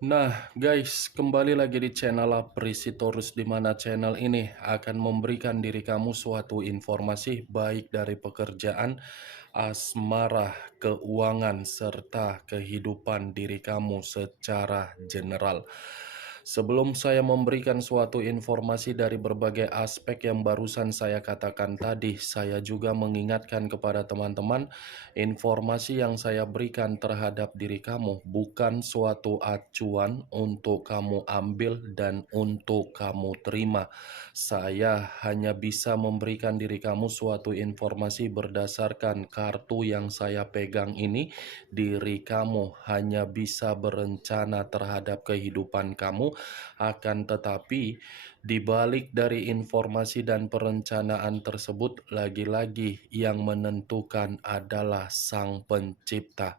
Nah, guys, kembali lagi di channel Aprisitorus, di mana channel ini akan memberikan diri kamu suatu informasi baik dari pekerjaan, asmara, keuangan, serta kehidupan diri kamu secara general. Sebelum saya memberikan suatu informasi dari berbagai aspek yang barusan saya katakan tadi, saya juga mengingatkan kepada teman-teman, informasi yang saya berikan terhadap diri kamu bukan suatu acuan untuk kamu ambil dan untuk kamu terima. Saya hanya bisa memberikan diri kamu suatu informasi berdasarkan kartu yang saya pegang ini. Diri kamu hanya bisa berencana terhadap kehidupan kamu, akan tetapi di balik dari informasi dan perencanaan tersebut, lagi-lagi yang menentukan adalah Sang Pencipta.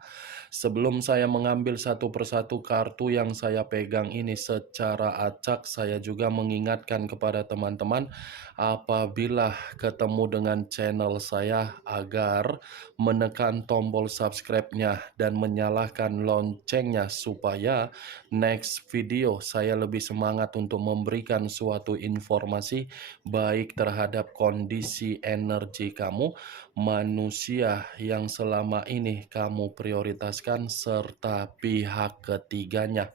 Sebelum saya mengambil satu persatu kartu yang saya pegang ini secara acak, saya juga mengingatkan kepada teman-teman, apabila ketemu dengan channel saya, agar menekan tombol subscribe-nya dan menyalakan loncengnya supaya next video saya lebih semangat untuk memberikan suatu informasi baik terhadap kondisi energi kamu, manusia yang selama ini kamu prioritaskan, serta pihak ketiganya.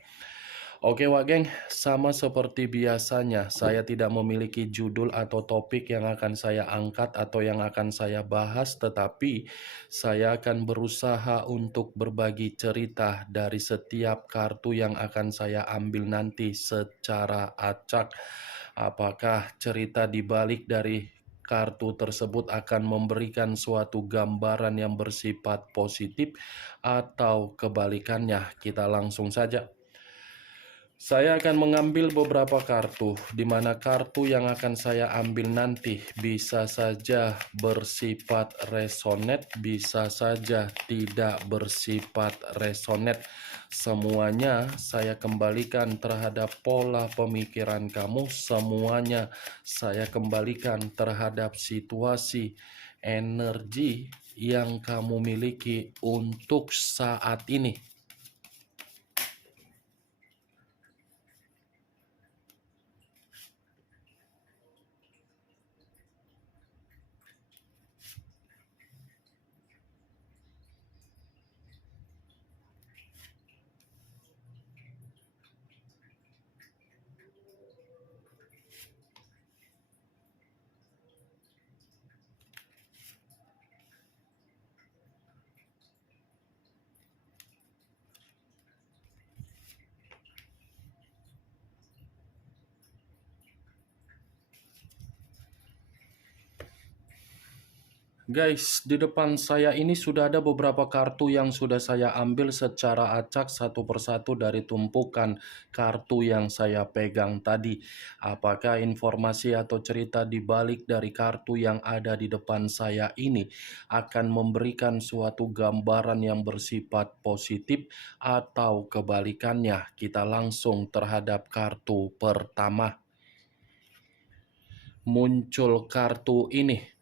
Oke Wak Geng, sama seperti biasanya, saya tidak memiliki judul atau topik yang akan saya angkat atau yang akan saya bahas, tetapi saya akan berusaha untuk berbagi cerita dari setiap kartu yang akan saya ambil nanti secara acak. Apakah cerita di balik dari kartu tersebut akan memberikan suatu gambaran yang bersifat positif atau kebalikannya? Kita langsung saja. Saya akan mengambil beberapa kartu, di mana kartu yang akan saya ambil nanti bisa saja bersifat resonate, bisa saja tidak bersifat resonate. Semuanya saya kembalikan terhadap pola pemikiran kamu, semuanya saya kembalikan terhadap situasi energi yang kamu miliki untuk saat ini. Guys, di depan saya ini sudah ada beberapa kartu yang sudah saya ambil secara acak satu persatu dari tumpukan kartu yang saya pegang tadi. Apakah informasi atau cerita di balik dari kartu yang ada di depan saya ini akan memberikan suatu gambaran yang bersifat positif atau kebalikannya? Kita langsung terhadap kartu pertama. Muncul kartu ini.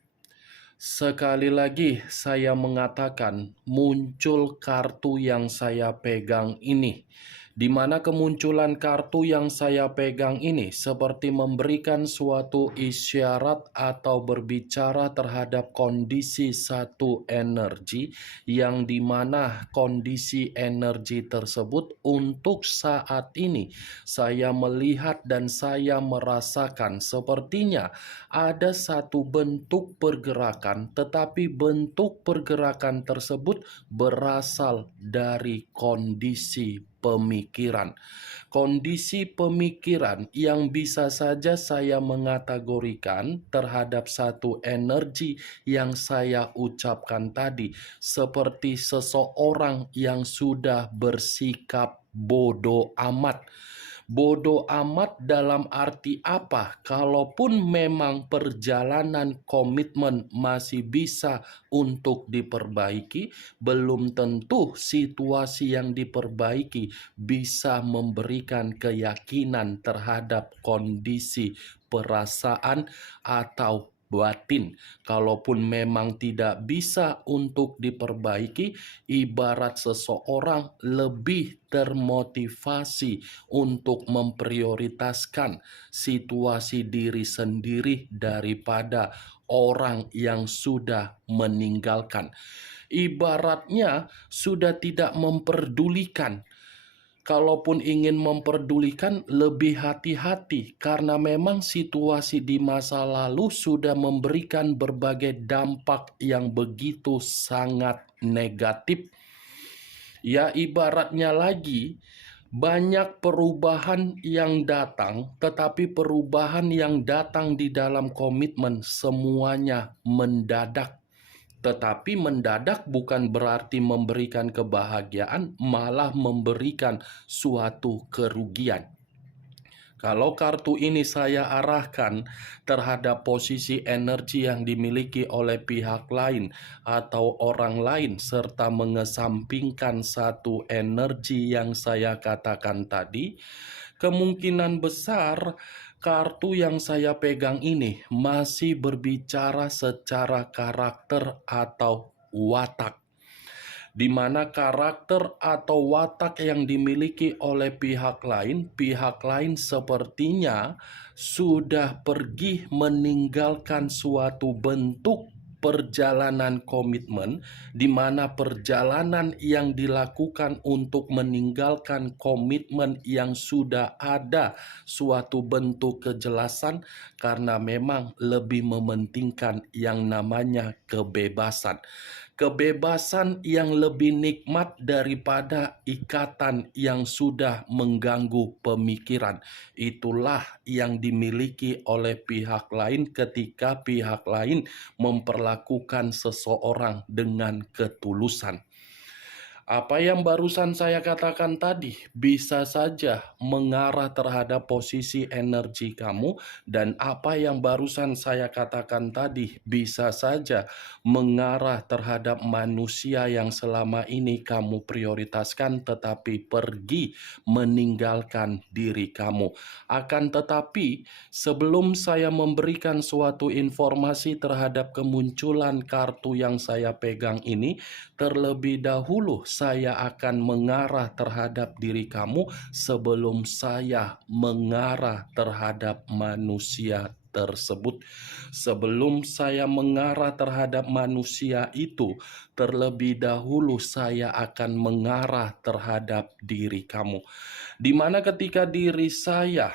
Sekali lagi saya mengatakan, muncul kartu yang saya pegang ini, di mana kemunculan kartu yang saya pegang ini seperti memberikan suatu isyarat atau berbicara terhadap kondisi satu energi, yang dimana kondisi energi tersebut untuk saat ini saya melihat dan saya merasakan sepertinya ada satu bentuk pergerakan, tetapi bentuk pergerakan tersebut berasal dari kondisi pemikiran. Kondisi pemikiran yang bisa saja saya mengategorikan terhadap satu energi yang saya ucapkan tadi, seperti seseorang yang sudah bersikap bodoh amat. Bodoh amat dalam arti apa? Kalaupun memang perjalanan komitmen masih bisa untuk diperbaiki, belum tentu situasi yang diperbaiki bisa memberikan keyakinan terhadap kondisi perasaan atau batin. Kalaupun memang tidak bisa untuk diperbaiki, ibarat seseorang lebih termotivasi untuk memprioritaskan situasi diri sendiri daripada orang yang sudah meninggalkan. Ibaratnya sudah tidak memperdulikan. Kalaupun ingin memperdulikan, lebih hati-hati karena memang situasi di masa lalu sudah memberikan berbagai dampak yang begitu sangat negatif. Ya, ibaratnya lagi, banyak perubahan yang datang, tetapi perubahan yang datang di dalam komitmen semuanya mendadak. Tetapi mendadak bukan berarti memberikan kebahagiaan, malah memberikan suatu kerugian. Kalau kartu ini saya arahkan terhadap posisi energi yang dimiliki oleh pihak lain atau orang lain, serta mengesampingkan satu energi yang saya katakan tadi, kemungkinan besar kartu yang saya pegang ini masih berbicara secara karakter atau watak, di mana karakter atau watak yang dimiliki oleh pihak lain sepertinya sudah pergi meninggalkan suatu bentuk perjalanan komitmen, di mana perjalanan yang dilakukan untuk meninggalkan komitmen yang sudah ada suatu bentuk kejelasan, karena memang lebih mementingkan yang namanya kebebasan. Kebebasan yang lebih nikmat daripada ikatan yang sudah mengganggu pemikiran. Itulah yang dimiliki oleh pihak lain ketika pihak lain memperlakukan seseorang dengan ketulusan. Apa yang barusan saya katakan tadi bisa saja mengarah terhadap posisi energi kamu, dan apa yang barusan saya katakan tadi bisa saja mengarah terhadap manusia yang selama ini kamu prioritaskan tetapi pergi meninggalkan diri kamu. Akan tetapi, sebelum saya memberikan suatu informasi terhadap kemunculan kartu yang saya pegang ini, terlebih dahulu saya akan mengarah terhadap diri kamu sebelum saya mengarah terhadap manusia tersebut. Sebelum saya mengarah terhadap manusia itu, terlebih dahulu saya akan mengarah terhadap diri kamu. Di mana ketika diri saya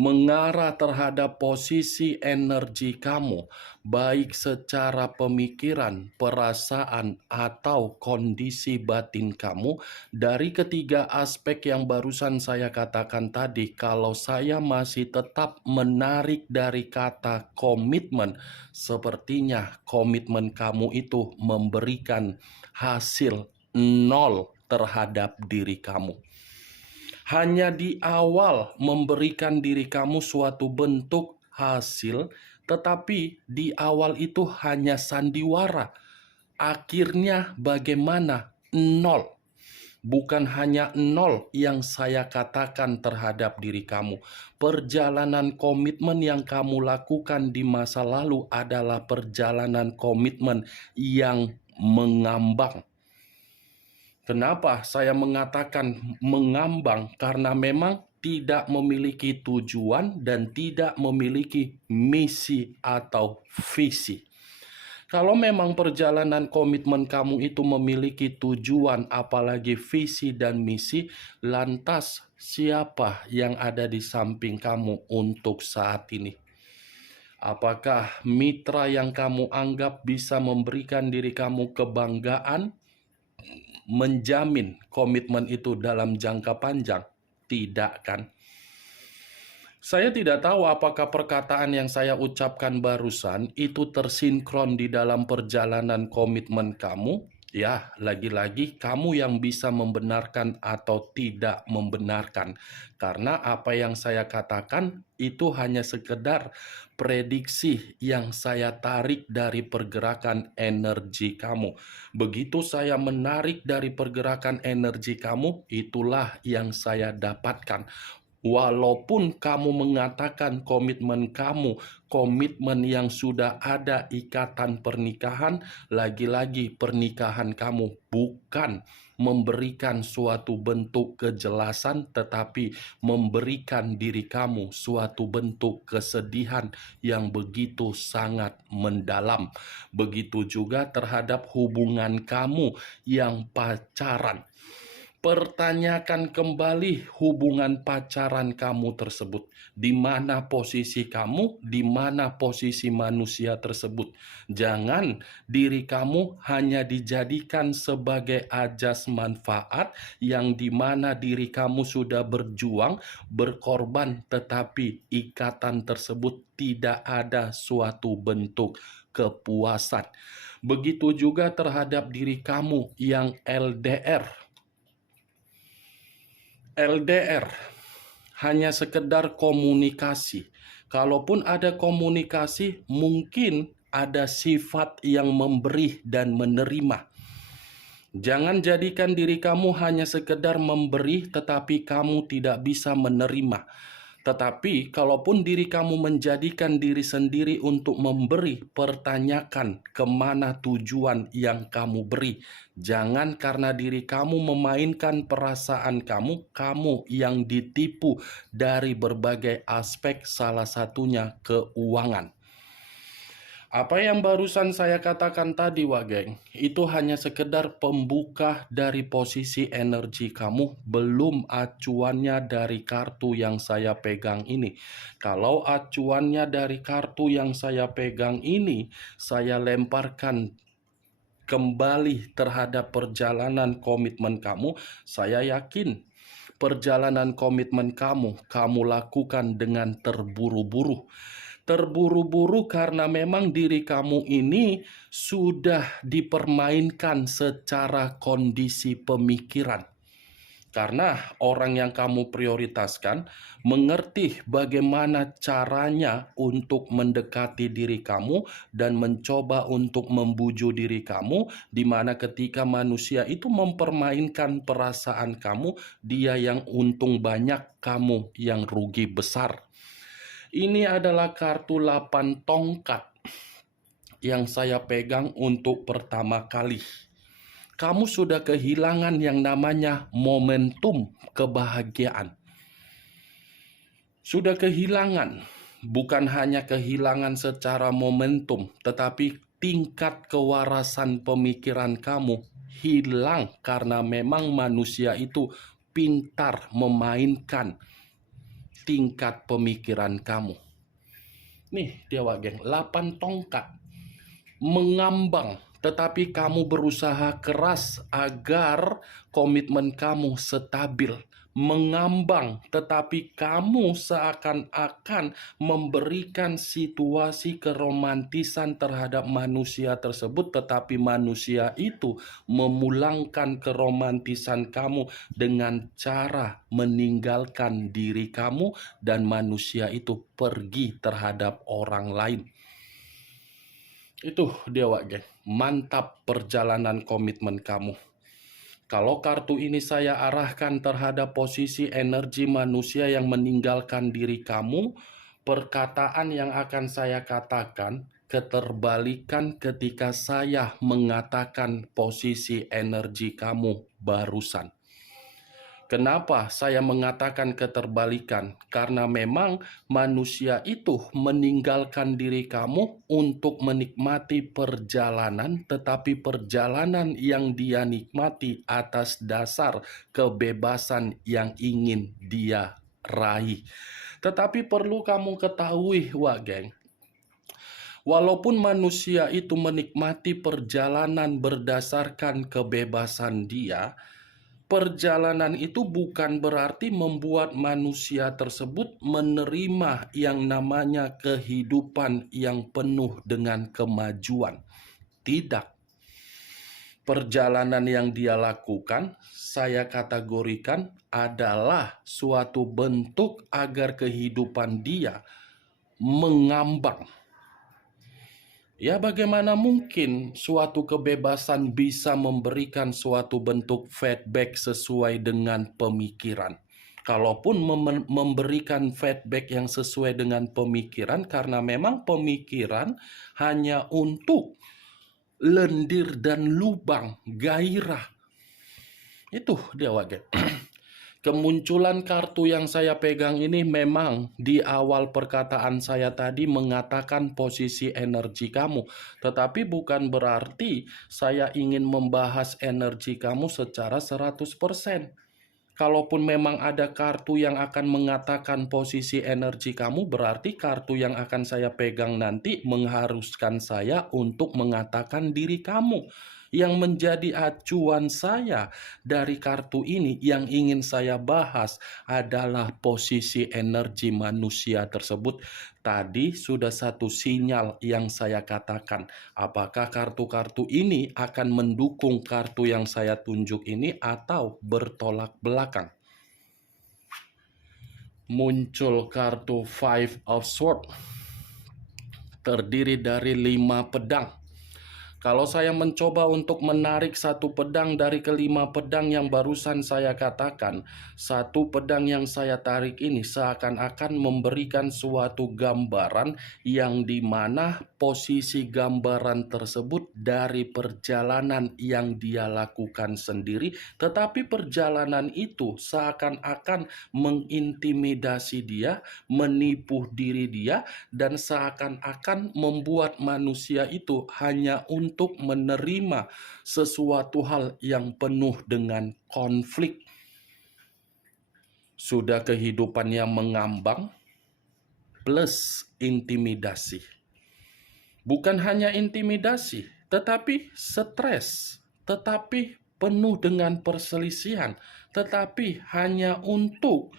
mengarah terhadap posisi energi kamu, baik secara pemikiran, perasaan, atau kondisi batin kamu, dari ketiga aspek yang barusan saya katakan tadi, kalau saya masih tetap menarik dari kata komitmen, sepertinya komitmen kamu itu memberikan hasil nol terhadap diri kamu. Hanya di awal memberikan diri kamu suatu bentuk hasil, tetapi di awal itu hanya sandiwara. Akhirnya bagaimana? Nol. Bukan hanya nol yang saya katakan terhadap diri kamu. Perjalanan komitmen yang kamu lakukan di masa lalu adalah perjalanan komitmen yang mengambang. Kenapa saya mengatakan mengambang? Karena memang tidak memiliki tujuan dan tidak memiliki misi atau visi. Kalau memang perjalanan komitmen kamu itu memiliki tujuan, apalagi visi dan misi, lantas siapa yang ada di samping kamu untuk saat ini? Apakah mitra yang kamu anggap bisa memberikan diri kamu kebanggaan, menjamin komitmen itu dalam jangka panjang? Tidak kan? Saya tidak tahu apakah perkataan yang saya ucapkan barusan itu tersinkron di dalam perjalanan komitmen kamu. Ya, lagi-lagi kamu yang bisa membenarkan atau tidak membenarkan. Karena apa yang saya katakan itu hanya sekedar prediksi yang saya tarik dari pergerakan energi kamu. Begitu saya menarik dari pergerakan energi kamu, itulah yang saya dapatkan. Walaupun kamu mengatakan komitmen kamu, komitmen yang sudah ada ikatan pernikahan, lagi-lagi pernikahan kamu bukan memberikan suatu bentuk kejelasan, tetapi memberikan diri kamu suatu bentuk kesedihan yang begitu sangat mendalam. Begitu juga terhadap hubungan kamu yang pacaran. Pertanyakan kembali hubungan pacaran kamu tersebut. Di mana posisi kamu, di mana posisi manusia tersebut. Jangan diri kamu hanya dijadikan sebagai ajas manfaat yang di mana diri kamu sudah berjuang, berkorban, tetapi ikatan tersebut tidak ada suatu bentuk kepuasan. Begitu juga terhadap diri kamu yang LDR. LDR hanya sekedar komunikasi. Kalaupun ada komunikasi, mungkin ada sifat yang memberi dan menerima. Jangan jadikan diri kamu hanya sekedar memberi, tetapi kamu tidak bisa menerima. Tetapi, kalaupun diri kamu menjadikan diri sendiri untuk memberi, pertanyakan kemana tujuan yang kamu beri. Jangan karena diri kamu memainkan perasaan kamu, kamu yang ditipu dari berbagai aspek, salah satunya keuangan. Apa yang barusan saya katakan tadi, Wageng, itu hanya sekedar pembuka dari posisi energi kamu, belum acuannya dari kartu yang saya pegang ini. Kalau acuannya dari kartu yang saya pegang ini, saya lemparkan kembali terhadap perjalanan komitmen kamu, saya yakin perjalanan komitmen kamu lakukan dengan terburu-buru. Terburu-buru karena memang diri kamu ini sudah dipermainkan secara kondisi pemikiran. Karena orang yang kamu prioritaskan mengerti bagaimana caranya untuk mendekati diri kamu dan mencoba untuk membujuk diri kamu, di mana ketika manusia itu mempermainkan perasaan kamu, dia yang untung banyak, kamu yang rugi besar. Ini adalah kartu 8 tongkat yang saya pegang untuk pertama kali. Kamu sudah kehilangan yang namanya momentum kebahagiaan. Sudah kehilangan, bukan hanya kehilangan secara momentum, tetapi tingkat kewarasan pemikiran kamu hilang karena memang manusia itu pintar memainkan tingkat pemikiran kamu. Nih Dewa Geng, 8 tongkat mengambang, tetapi kamu berusaha keras agar komitmen kamu stabil. Mengambang, tetapi kamu seakan-akan memberikan situasi keromantisan terhadap manusia tersebut, tetapi manusia itu memulangkan keromantisan kamu dengan cara meninggalkan diri kamu, dan manusia itu pergi terhadap orang lain. Itu Dewa Geng, mantap perjalanan komitmen kamu. Kalau kartu ini saya arahkan terhadap posisi energi manusia yang meninggalkan diri kamu, perkataan yang akan saya katakan keterbalikan ketika saya mengatakan posisi energi kamu barusan. Kenapa saya mengatakan keterbalikan? Karena memang manusia itu meninggalkan diri kamu untuk menikmati perjalanan, tetapi perjalanan yang dia nikmati atas dasar kebebasan yang ingin dia raih. Tetapi perlu kamu ketahui, Wageng, walaupun manusia itu menikmati perjalanan berdasarkan kebebasan dia, perjalanan itu bukan berarti membuat manusia tersebut menerima yang namanya kehidupan yang penuh dengan kemajuan. Tidak. Perjalanan yang dia lakukan, saya kategorikan adalah suatu bentuk agar kehidupan dia mengambang. Ya, bagaimana mungkin suatu kebebasan bisa memberikan suatu bentuk feedback sesuai dengan pemikiran? Kalaupun memberikan feedback yang sesuai dengan pemikiran, karena memang pemikiran hanya untuk lendir dan lubang gairah. Itu dia Wage. Kemunculan kartu yang saya pegang ini memang di awal perkataan saya tadi mengatakan posisi energi kamu. Tetapi bukan berarti saya ingin membahas energi kamu secara 100%. Kalaupun memang ada kartu yang akan mengatakan posisi energi kamu, berarti kartu yang akan saya pegang nanti mengharuskan saya untuk mengatakan diri kamu. Yang menjadi acuan saya dari kartu ini yang ingin saya bahas adalah posisi energi manusia tersebut. Tadi sudah satu sinyal yang saya katakan. Apakah kartu-kartu ini akan mendukung kartu yang saya tunjuk ini atau bertolak belakang? Muncul kartu Five of Swords, terdiri dari 5 pedang. Kalau saya mencoba untuk menarik satu pedang dari kelima pedang yang barusan saya katakan, satu pedang yang saya tarik ini seakan-akan memberikan suatu gambaran yang dimana posisi gambaran tersebut dari perjalanan yang dia lakukan sendiri, tetapi perjalanan itu seakan-akan mengintimidasi dia, menipu diri dia, dan seakan-akan membuat manusia itu hanya untuk menerima sesuatu hal yang penuh dengan konflik. Sudah kehidupan yang mengambang plus intimidasi. Bukan hanya intimidasi, tetapi stres, tetapi penuh dengan perselisihan, tetapi hanya untuk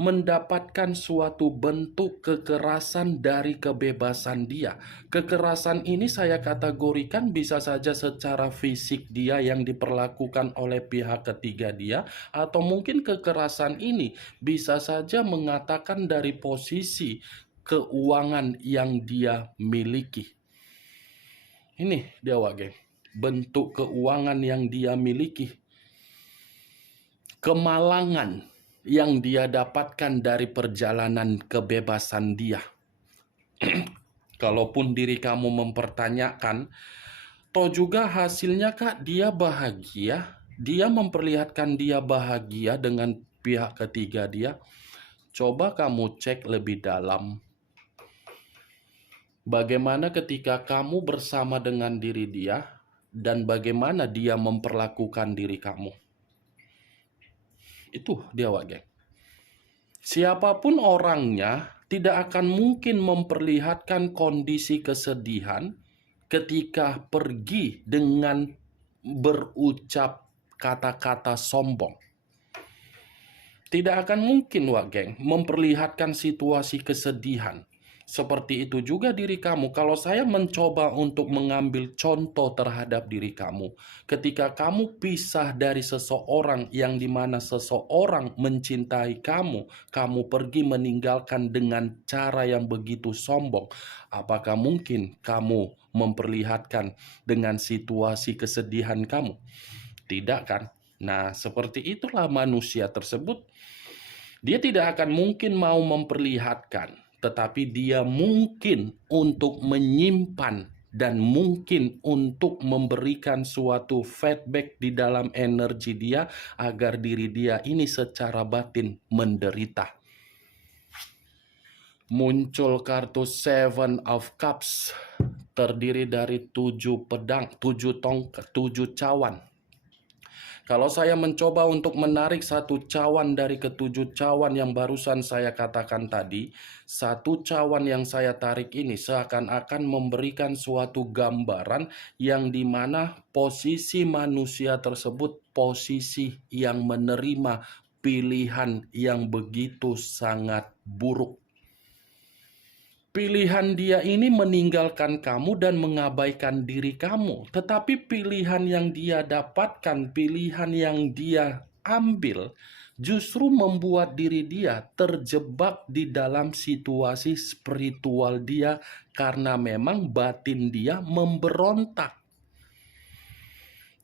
mendapatkan suatu bentuk kekerasan dari kebebasan dia. Kekerasan ini saya kategorikan bisa saja secara fisik dia yang diperlakukan oleh pihak ketiga dia, atau mungkin kekerasan ini bisa saja mengatakan dari posisi keuangan yang dia miliki. Ini dia Wage, bentuk keuangan yang dia miliki. Kemalangan yang dia dapatkan dari perjalanan kebebasan dia. Kalaupun diri kamu mempertanyakan, toh juga hasilnya kak dia bahagia, dia memperlihatkan dia bahagia dengan pihak ketiga dia. Coba kamu cek lebih dalam. Bagaimana ketika kamu bersama dengan diri dia dan bagaimana dia memperlakukan diri kamu. Itu dia Wage. Siapapun orangnya tidak akan mungkin memperlihatkan kondisi kesedihan ketika pergi dengan berucap kata-kata sombong. Tidak akan mungkin Wage memperlihatkan situasi kesedihan. Seperti itu juga diri kamu. Kalau saya mencoba untuk mengambil contoh terhadap diri kamu, ketika kamu pisah dari seseorang yang dimana seseorang mencintai kamu, kamu pergi meninggalkan dengan cara yang begitu sombong, apakah mungkin kamu memperlihatkan dengan situasi kesedihan kamu? Tidak kan? Nah, seperti itulah manusia tersebut. Dia tidak akan mungkin mau memperlihatkan, tetapi dia mungkin untuk menyimpan dan mungkin untuk memberikan suatu feedback di dalam energi dia agar diri dia ini secara batin menderita. Muncul kartu Seven of Cups, terdiri dari 7 pedang, 7 tongkat, 7 cawan. Kalau saya mencoba untuk menarik satu cawan dari ketujuh cawan yang barusan saya katakan tadi, satu cawan yang saya tarik ini seakan-akan memberikan suatu gambaran yang dimana posisi manusia tersebut posisi yang menerima pilihan yang begitu sangat buruk. Pilihan dia ini meninggalkan kamu dan mengabaikan diri kamu. Tetapi pilihan yang dia dapatkan, pilihan yang dia ambil, justru membuat diri dia terjebak di dalam situasi spiritual dia karena memang batin dia memberontak.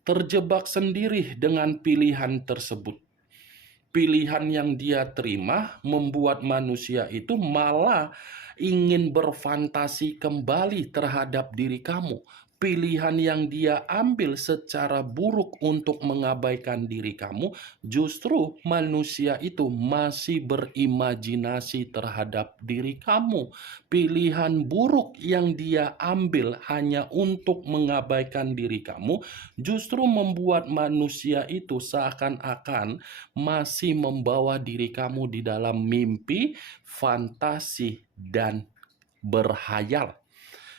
Terjebak sendiri dengan pilihan tersebut. Pilihan yang dia terima membuat manusia itu malah ingin berfantasi kembali terhadap diri kamu. Pilihan yang dia ambil secara buruk untuk mengabaikan diri kamu, justru manusia itu masih berimajinasi terhadap diri kamu. Pilihan buruk yang dia ambil hanya untuk mengabaikan diri kamu, justru membuat manusia itu seakan-akan masih membawa diri kamu di dalam mimpi, fantasi, dan berhayal.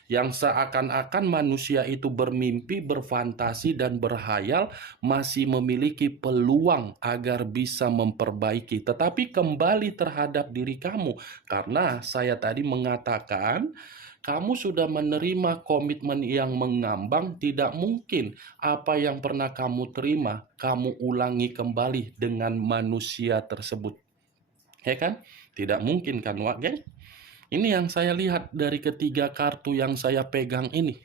Yang seakan-akan manusia itu bermimpi, berfantasi, dan berhayal masih memiliki peluang agar bisa memperbaiki. Tetapi kembali terhadap diri kamu, karena saya tadi mengatakan kamu sudah menerima komitmen yang mengambang, tidak mungkin apa yang pernah kamu terima, kamu ulangi kembali dengan manusia tersebut. Ya kan? Tidak mungkin kan, Wak, geng? Ini yang saya lihat dari ketiga kartu yang saya pegang ini.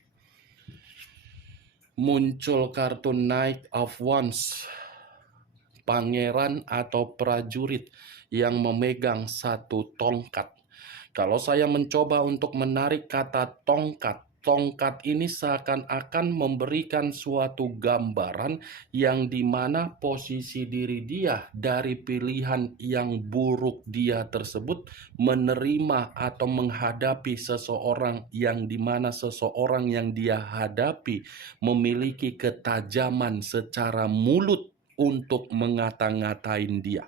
Muncul kartu Knight of Wands, pangeran atau prajurit yang memegang satu tongkat. Kalau saya mencoba untuk menarik kata tongkat, tongkat ini seakan-akan memberikan suatu gambaran yang dimana posisi diri dia dari pilihan yang buruk dia tersebut menerima atau menghadapi seseorang yang dimana seseorang yang dia hadapi memiliki ketajaman secara mulut untuk ngata-ngatain dia.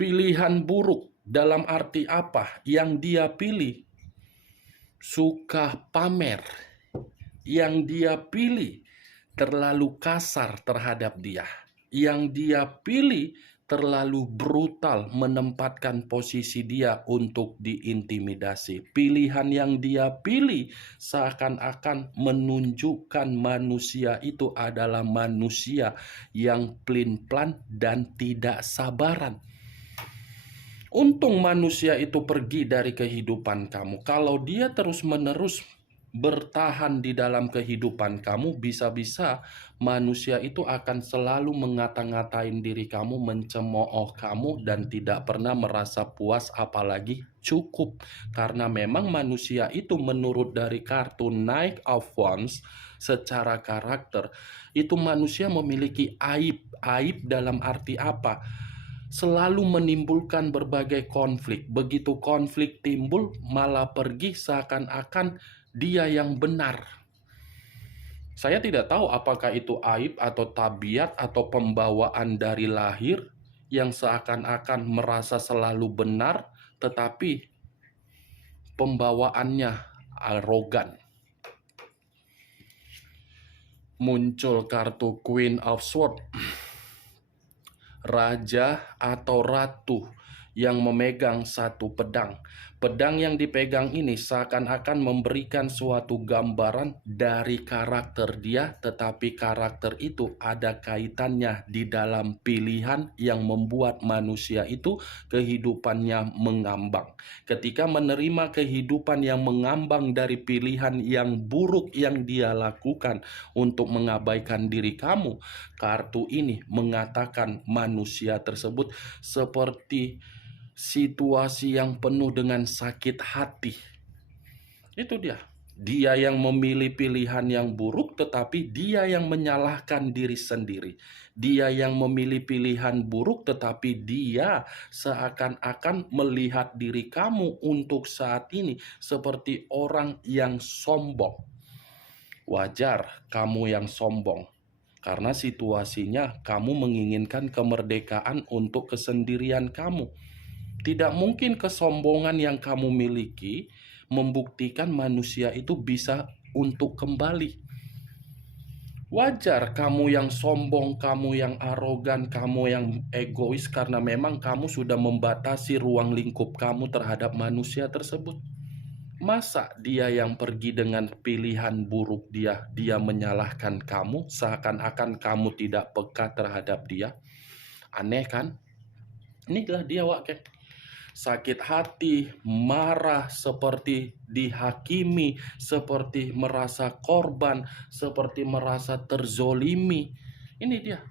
Pilihan buruk dalam arti apa? Yang dia pilih suka pamer. Yang dia pilih terlalu kasar terhadap dia. Yang dia pilih terlalu brutal menempatkan posisi dia untuk diintimidasi. Pilihan yang dia pilih seakan-akan menunjukkan manusia itu adalah manusia yang pelin-pelan dan tidak sabaran. Untung manusia itu pergi dari kehidupan kamu. Kalau dia terus-menerus bertahan di dalam kehidupan kamu, bisa-bisa manusia itu akan selalu ngata-ngatain diri kamu, mencemooh kamu, dan tidak pernah merasa puas apalagi cukup. Karena memang manusia itu menurut dari kartu Knight of Wands, secara karakter, itu manusia memiliki aib. Aib dalam arti apa? Selalu menimbulkan berbagai konflik. Begitu konflik timbul, malah pergi seakan-akan dia yang benar. Saya tidak tahu apakah itu aib atau tabiat atau pembawaan dari lahir yang seakan-akan merasa selalu benar, tetapi pembawaannya arogan. Muncul kartu Queen of Swords, raja atau ratu yang memegang satu pedang. Pedang yang dipegang ini seakan-akan memberikan suatu gambaran dari karakter dia, tetapi karakter itu ada kaitannya di dalam pilihan yang membuat manusia itu kehidupannya mengambang. Ketika menerima kehidupan yang mengambang dari pilihan yang buruk yang dia lakukan untuk mengabaikan diri kamu, kartu ini mengatakan manusia tersebut seperti situasi yang penuh dengan sakit hati. Itu dia. Dia yang memilih pilihan yang buruk, tetapi dia yang menyalahkan diri sendiri. Dia yang memilih pilihan buruk, tetapi dia seakan-akan melihat diri kamu untuk saat ini seperti orang yang sombong. Wajar kamu yang sombong, karena situasinya kamu menginginkan kemerdekaan untuk kesendirian kamu. Tidak mungkin kesombongan yang kamu miliki membuktikan manusia itu bisa untuk kembali. Wajar kamu yang sombong, kamu yang arogan, kamu yang egois, karena memang kamu sudah membatasi ruang lingkup kamu terhadap manusia tersebut. Masa dia yang pergi dengan pilihan buruk dia menyalahkan kamu, seakan-akan kamu tidak peka terhadap dia? Aneh kan? Inilah dia, Wak. Sakit hati, marah, seperti dihakimi, seperti merasa korban, seperti merasa terzolimi. Ini dia.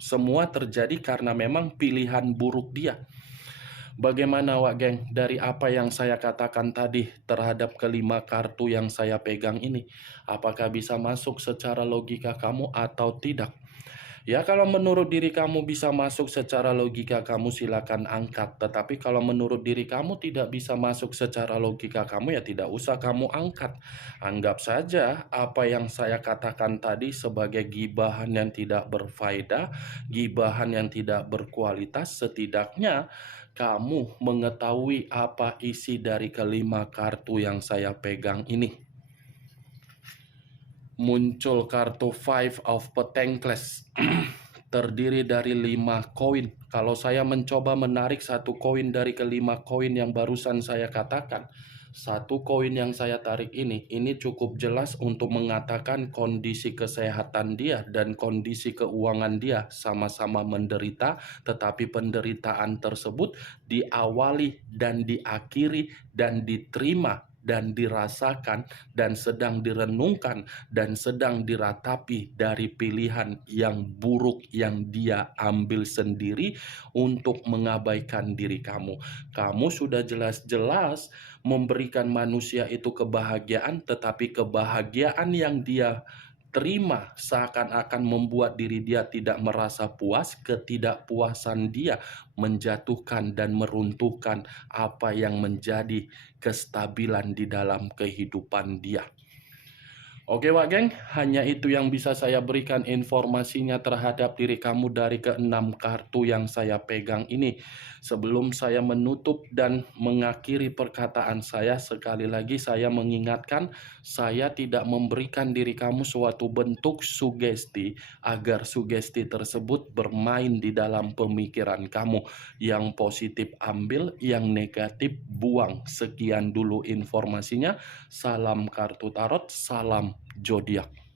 Semua terjadi karena memang pilihan buruk dia. Bagaimana Wak Geng dari apa yang saya katakan tadi terhadap kelima kartu yang saya pegang ini? Apakah bisa masuk secara logika kamu atau tidak? Ya, kalau menurut diri kamu bisa masuk secara logika kamu silakan angkat. Tetapi kalau menurut diri kamu tidak bisa masuk secara logika kamu ya tidak usah kamu angkat. Anggap saja apa yang saya katakan tadi sebagai gibahan yang tidak berfaedah, gibahan yang tidak berkualitas. Setidaknya kamu mengetahui apa isi dari kelima kartu yang saya pegang ini. Muncul kartu Five of Pentacles terdiri dari 5 koin. Kalau saya mencoba menarik satu koin dari kelima koin yang barusan saya katakan, satu koin yang saya tarik ini cukup jelas untuk mengatakan kondisi kesehatan dia dan kondisi keuangan dia sama-sama menderita, tetapi penderitaan tersebut diawali dan diakhiri dan diterima dan dirasakan dan sedang direnungkan dan sedang diratapi dari pilihan yang buruk yang dia ambil sendiri untuk mengabaikan diri kamu. Kamu sudah jelas-jelas memberikan manusia itu kebahagiaan, tetapi kebahagiaan yang dia terima seakan-akan membuat diri dia tidak merasa puas. Ketidakpuasan dia menjatuhkan dan meruntuhkan apa yang menjadi kestabilan di dalam kehidupan dia. Oke Wak Geng, hanya itu yang bisa saya berikan informasinya terhadap diri kamu dari keenam kartu yang saya pegang ini. Sebelum saya menutup dan mengakhiri perkataan saya, sekali lagi saya mengingatkan, saya tidak memberikan diri kamu suatu bentuk sugesti agar sugesti tersebut bermain di dalam pemikiran kamu. Yang positif ambil, yang negatif buang. Sekian dulu informasinya. Salam kartu tarot, salam zodiak.